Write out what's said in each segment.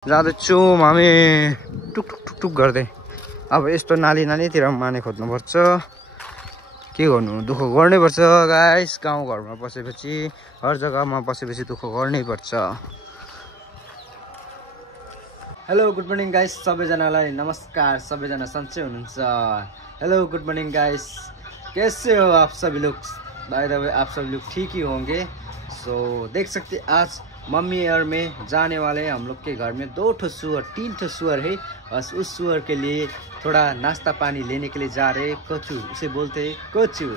जाँदैछौँ हामी टुक टुक टुक टुक गर्दै। अब यस्तो नाली नालीतिर माने खोज्नुपर्छ, के गर्नु, दुःख गर्नै पर्छ गाइस। गाउँ घरमा बसेपछि, हर जग्गामा बसेपछि दुःख गर्नै पर्छ। हेलो गुड मर्निङ गाइस, सबैजनालाई नमस्कार। सबैजना सन्चै हुनुहुन्छ? हेलो गुड मर्निङ गाइस, कैसे हो आप सभी लोग? बाय द वे आप सभी लोग ठीक ही होंगे। सो देख सकते आज मम्मी और मैं जाने वाले हैं हम लोग के घर में 2 सुअर 3 सुअर है। बस उस सुअर के लिए थोड़ा नाश्ता पानी लेने के लिए जा रहे हैं। कोचू उसे बोलते हैं, कोचू।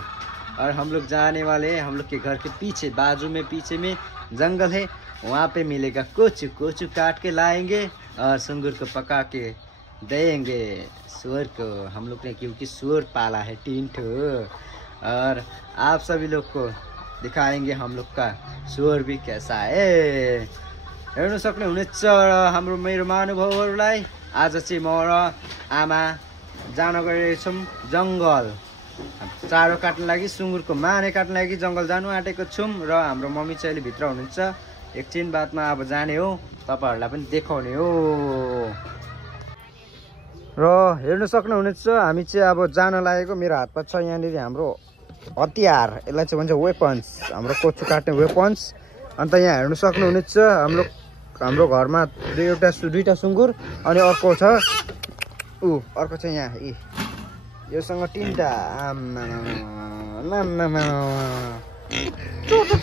और हम लोग जाने वाले हैं, हम लोग के घर के पीछे बाजू में पीछे में जंगल है, वहाँ पे मिलेगा कोचू। कोचू काट के लाएंगे और सुंगुर को पका के देंगे सुअर को हम लोग ने, क्योंकि सुअर पाला है 3 ठो। और आप सभी लोग को दिखाएंगे हम लोग का सुअर भी कैसा है। हेर्नु सक्नुहुनेछ हाम्रो मेरो महानुभावहरूलाई। आज चाहिँ म र आमा जान गइरहेछौँ जङ्गल, चारो काट्न लागि, सुँगुरको माने काट्न लागि जङ्गल जानु आँटेको छौँ। र हाम्रो मम्मी चाहिँ अहिले भित्र हुनुहुन्छ, एकछिन बादमा अब जाने हो, तपाईँहरूलाई पनि देखाउने हो। र हेर्नु सक्नुहुनेछ हामी चाहिँ अब जान लागेको। मेरो हातमा छ यहाँनिर हाम्रो हतियार, यसलाई चाहिँ भन्छ वेपन्स, हाम्रो कोचु काट्ने वेपन्स। अन्त यहाँ हेर्नु सक्नुहुनेछ हाम्रो घरमा दुईटा सुँगुर अनि अर्को छ अर्को चाहिँ यहाँ योसँग 3टा।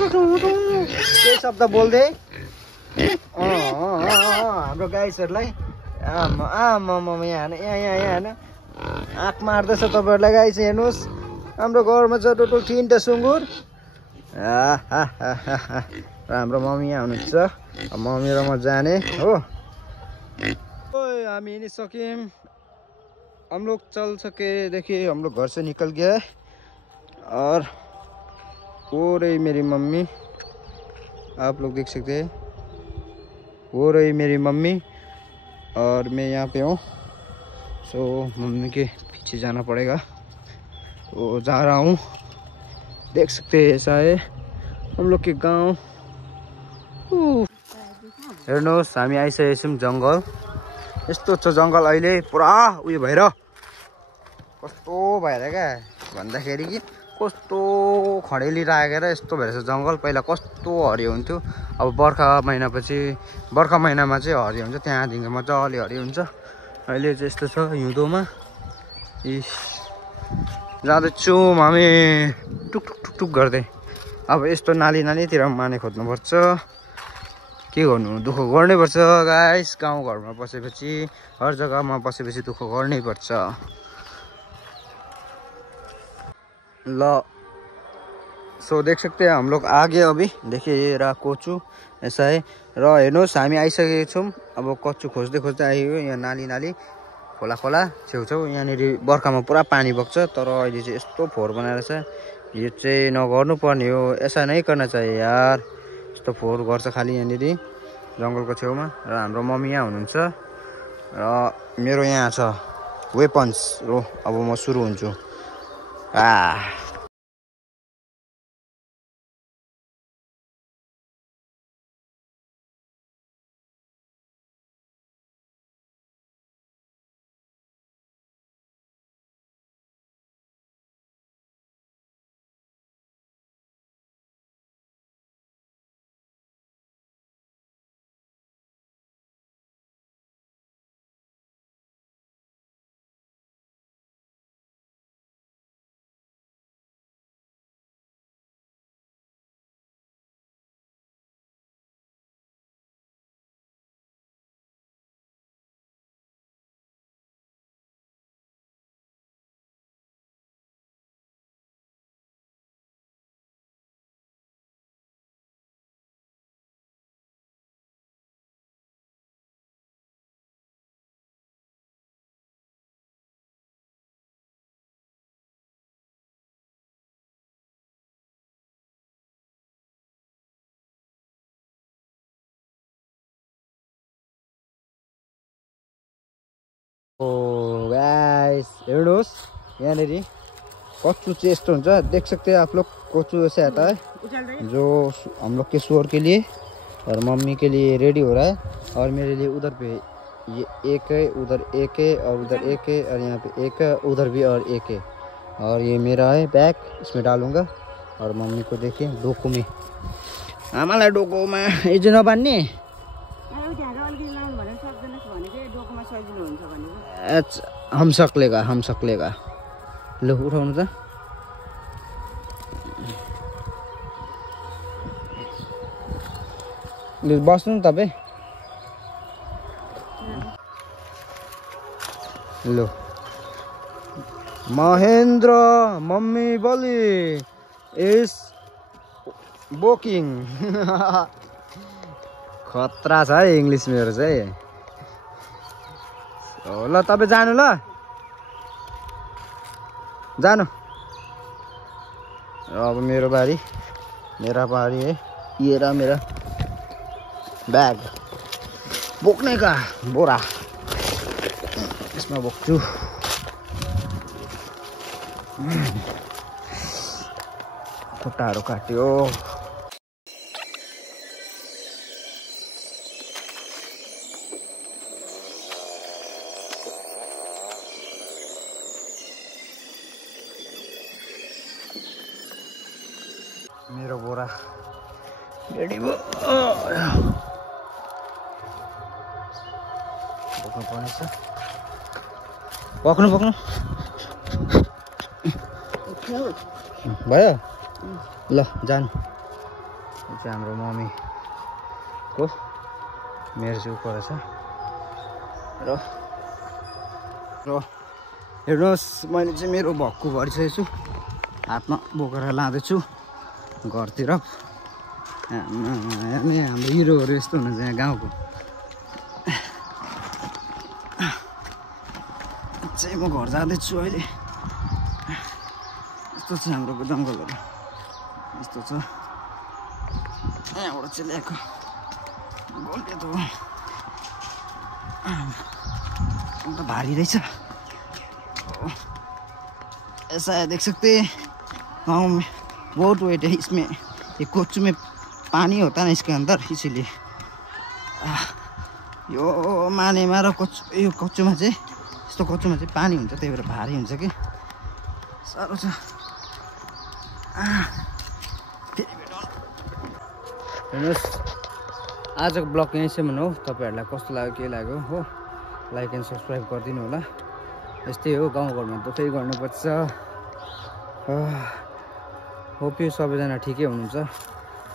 केही शब्द बोल्दै हाम्रो गाइसहरूलाई यहाँ आँख मार्दैछ तपाईँहरूलाई। गाइस हेर्नुहोस्, हाम्रो घरमा छ टोटल 3टा सुँगुर। र हाम्रो मम्मी यहाँ हुनुहुन्छ, मम्मी र म जाने हो। हामी हिँडिसक्यौँ, हम लोग चल सके। देखिए हम लोग घर से निकल गया है। और वो रही मेरी मम्मी, आप लोग देख सकते हैं, वो रही मेरी मम्मी और मैं यहाँ पे हूँ। सो मम्मी के पीछे जाना पड़ेगा, तो जा रहा हूँ। देख सकते हैं ऐसा है हम लोग के गांव। हेर्नुहोस् हामी आइसकेको छौँ जङ्गल। यस्तो छ जङ्गल अहिले पुरा उयो भएर, कस्तो भएर क्या भन्दाखेरि कि कस्तो खडेली राखेर यस्तो भएर छ जङ्गल। पहिला कस्तो हरियो हुन्थ्यो, अब बर्खा महिनामा चाहिँ हरियो हुन्छ, त्यहाँदेखि मजाले हरियो हुन्छ। अहिले चाहिँ यस्तो छ हिउँदोमा। जाँदैछौँ हामी टुक टुक टुक टुक गर्दै। अब यस्तो नाली नालीतिर माने खोज्नुपर्छ, के गर्नु, दुःख गर्नै पर्छ गाइस। गाउँ घरमा बसेपछि, हर जग्गामा बसेपछि दुःख गर्नै पर्छ। ल सो देख सकते हैं हम लोग आगे, अभी देखिए रहा कोचू ऐसा है। र हेर्नुहोस् हामी आइसकेको छौँ। अब कोचू खोज्दै खोज्दै आइयो। यहाँ नाली खोला छेउछाउ, यहाँनिर बर्खामा पुरा पानी बग्छ, तर अहिले चाहिँ यस्तो फोहोर बनाएर छ। यो चाहिँ नगर्नु पर्ने हो, ऐसा नै करना चाहिए यार। यस्तो फोहोर गर्छ खालि यहाँनिर जङ्गलको छेउमा। र हाम्रो मम्मी यहाँ हुनुहुन्छ र मेरो यहाँ छ वेपन्स। रो अब म सुरु हुन्छु। ओ गाइस हेर्नुहोस् यहाँनिर कोचू चाहिँ यस्तो हुन्छ, देख सकते हैं आप लोग। कोचू ऐसे आता है जो हम लोग के सुअर के लिए। और मम्मी के लिए रेडी हो रहा है और मेरे लिए उधर पे ये एक है, उधर एक है और उधर एक है और यहाँ पे एक है, उधर भी और एक है। और ये मेरा है बैग, इसमें डालूंगा। और मम्मी को देखिए डोको में, आमालाई डोकोमा हिजो नबान्ने हम सक्लेगा ल उठाउनु त। बस्नु न तपाईँ। लो महेन्द्र मम्मी बोली इज बोकिङ। खतरा छ है इङ्ग्लिस मेरो चाहिँ। ल तपाईँ जानु, ल जानु। अब मेरो बारी, मेरा बारी है। ये रहा मेरा बैग, बोक्ने का बोरा, इसमें बोक्छु। खुट्टाहरू काट्यो। मेरो बोरा रेडी भयो। बोक्नु पर्नेछ। बोक्नु भयो। ल जानु। यो चाहिँ हाम्रो मम्मीको मेरो चाहिँ उपर छ। र हेर्नुहोस्, मैले चाहिँ मेरो भक्कु भरिसकेको छु, हातमा बोकेर लाँदैछु घरतिर। हाम्रो हिरोहरू यस्तो हुनुहुन्छ यहाँ गाउँको। चाहिँ म घर जाँदैछु अहिले। यस्तो छ हाम्रो जङ्गलहरू, यस्तो छ। यहाँबाट चाहिँ ल्याएको गोल्टे त हो, अन्त भारी रहेछ। ऐसा है, देख सकते हैं गाँव में बहुत वेट है इसमें। ये कोचू में पानी होता है ना इसके अंदर, इसीलिए यो मानेमा र यो कोचुमा चाहिँ, यस्तो कोचुमा चाहिँ पानी हुन्छ, त्यही भएर भारी हुन्छ कि साह्रो छ। हेर्नुहोस्, आजको ब्लग यहीँसम्म हो। तपाईँहरूलाई कस्तो लाग्यो, के लाग्यो हो, लाइक एन्ड सब्सक्राइब गरिदिनु होला। यस्तै हो, गाउँघरमा दुःखै गर्नुपर्छ। होप यो सबैजना ठिकै हुनुहुन्छ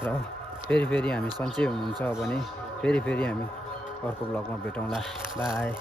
र फेरि हामी सन्चै हुनुहुन्छ भने फेरि हामी अर्को ब्लगमा भेटौँला। बाई।